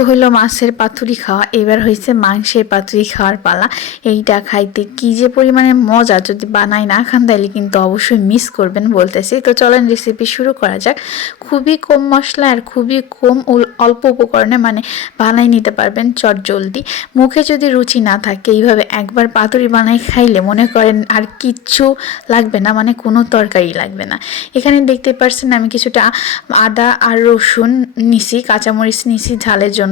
তো হইল মাছের পাতুরি খাওয়া, এবার হয়েছে মাংসের পাতুরি খাওয়ার পালা। এইটা খাইতে কি যে পরিমাণে মজা, যদি বানাই না খান তাহলে কিন্তু অবশ্যই মিস করবেন বলতেছি। তো চলেন রেসিপি শুরু করা যাক। খুবই কম মশলা আর খুবই কম অল্প উপকরণে মানে বানাই নিতে পারবেন চট জলদি। মুখে যদি রুচি না থাকে, এইভাবে একবার পাতুরি বানাই খাইলে মনে করেন আর কিচ্ছু লাগবে না মানে কোনো তরকারি লাগবে না। এখানে দেখতে পারছেন আমি কিছুটা আদা আর রসুন নিছি, কাঁচামরিচ নিছি, ঝালের জন্য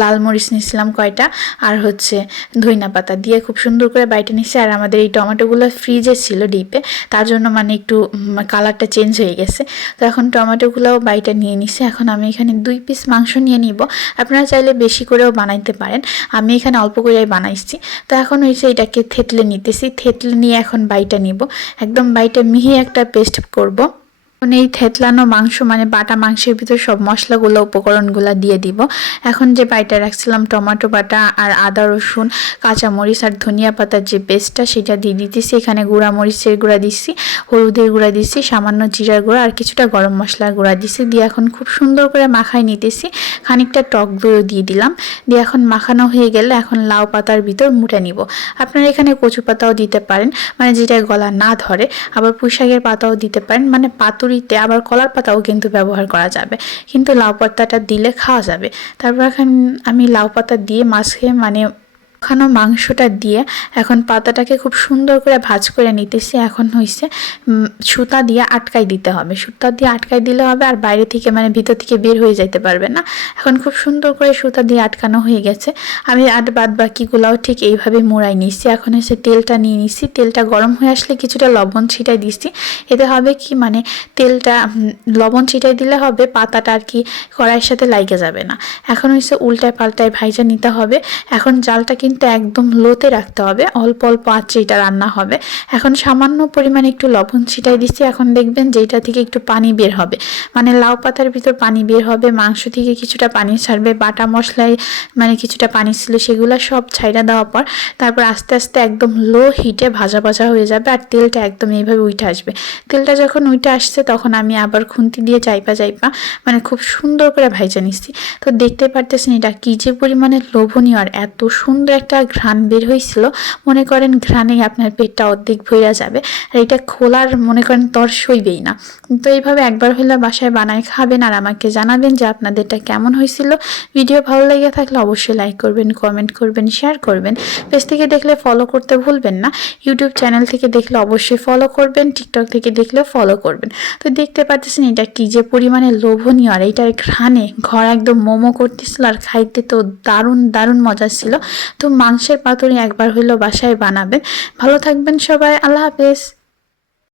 লাল মরিচ নিছিলাম কয়টা আর হচ্ছে ধইনা পাতা দিয়ে খুব সুন্দর করে বাইটে নিছি আর আমাদের এই টমেটোগুলো ফ্রিজে ছিল ডিপে, তার জন্য মানে একটু কালারটা চেঞ্জ হয়ে গেছে। তো এখন টমেটোগুলোও বাইটা নিয়ে নিছি। এখন আমি এখানে দুই পিস মাংস নিয়ে নিব। আপনারা চাইলে বেশি করেও বানাইতে পারেন। আমি এখানে অল্প করেই বানাইছি। তো এখন হয়েছে এটাকে থেতলে নিতেছি। থেতলে নিয়ে এখন বাইটা নিব। একদম বাইটা মিহি একটা পেস্ট করব। এখন এই থেতলানো মাংস মানে বাটা মাংসের ভিতর সব মশলাগুলো, উপকরণগুলো দিয়ে দিব। এখন যে বাইটা রাখছিলাম টমেটো বাটা আর আদা, রসুন, কাঁচামরিচ আর ধনিয়া পাতার যে পেস্টটা সেটা দিয়ে দিতেছি। এখানে গুঁড়া মরিচের গুঁড়া দিচ্ছি হলুদের গুঁড়া দিচ্ছি সামান্য জিরার গুঁড়া আর কিছুটা গরম মশলার গুঁড়া দিচ্ছি দিয়ে এখন খুব সুন্দর করে মাখায় নিতেছি। খানিকটা টক দইও দিয়ে দিলাম। দিয়ে এখন মাখানো হয়ে গেলে এখন লাউ পাতার ভিতর মুটে নিব। আপনারা এখানে কচু পাতাও দিতে পারেন মানে যেটা গলা না ধরে। আবার পুঁইশাকের পাতাও দিতে পারেন মানে পাতুরিতে আবার কলার পাতাও কিন্তু ব্যবহার করা যাবে। কিন্তু লাউ পাতাটা দিলে খাওয়া যাবে। তারপর এখন আমি লাউ পাতা দিয়ে মাছকে মানে ওখানো মাংসটা দিয়ে এখন পাতাটাকে খুব সুন্দর করে ভাজ করে নিতেছি। এখন হয়েছে সুতা দিয়ে আটকাই দিতে হবে। সুতা দিয়ে আটকাই দিলে হবে আর বাইরে থেকে মানে ভিতর থেকে বের হয়ে যাইতে পারবে না। এখন খুব সুন্দর করে সুতা দিয়ে আটকানো হয়ে গেছে। আমি আর বাদ বাকিগুলাও ঠিক এইভাবে মোড়াই নিচ্ছি এখন এসে তেলটা নিয়ে নিচ্ছি তেলটা গরম হয়ে আসলে কিছুটা লবণ ছিটাই দিচ্ছি এতে হবে কি মানে তেলটা লবণ ছিটাই দিলে হবে পাতাটা আর কি কড়াইয়ের সাথে লাইগে যাবে না। এখন হচ্ছে উল্টায় পাল্টায় ভাইজা নিতে হবে। এখন জালটা কিন্তু একদম লোতে রাখতে হবে। অল্প অল্প আঁচে এটা রান্না হবে। এখন সামান্য পরিমাণে একটু লবণ ছিটাই দিচ্ছি এখন দেখবেন যে এটা থেকে একটু পানি বের হবে। মানে লাউ পাতার ভিতর পানি বের হবে, মাংস থেকে কিছুটা পানি ছাড়বে, বাটা মশলায় মানে কিছুটা পানি ছিল সেগুলো সব ছাইড়া দেওয়ার পর তারপর আস্তে আস্তে একদম লো হিটে ভাজা ভাজা হয়ে যাবে আর তেলটা একদম এইভাবে উঠে আসবে। তেলটা যখন উঠে আসছে তখন আমি আবার খুন্তি দিয়ে চাইপা চাইপা মানে খুব সুন্দর করে ভাইজা নিচ্ছি তো দেখতে পারতেছেন এটা কি যে পরিমাণে লোভনীয় আর এত সুন্দর একটা ঘ্রাণ বের হয়েছিল। মনে করেন ঘ্রাণেই আপনার পেটটা অর্ধেক ভইরা যাবে। আর এটা খোলার মনে করেন তর সইবেই না। তো এইভাবে একবার হলে বাসায় বানায় খাবেন আর আমাকে জানাবেন যে আপনাদেরটা কেমন হয়েছিল। ভিডিও ভালো লেগে থাকলে অবশ্যই লাইক করবেন কমেন্ট করবেন শেয়ার করবেন। পেজ থেকে দেখলে ফলো করতে ভুলবেন না। ইউটিউব চ্যানেল থেকে দেখলে অবশ্যই ফলো করবেন। টিকটক থেকে দেখলেও ফলো করবেন। তো দেখতে পাচ্ছেন এটা কি যে পরিমাণে লোভনীয়। আর এইটার ঘ্রাণে ঘর একদম মোমো করতেছিল আর খাইতে তো দারুণ দারুণ মজা ছিল। তো মাংসের পাতুরি একবার হইল বাসায় বানাবে। ভালো থাকবেন সবাই আল্লাহ হাফেজ।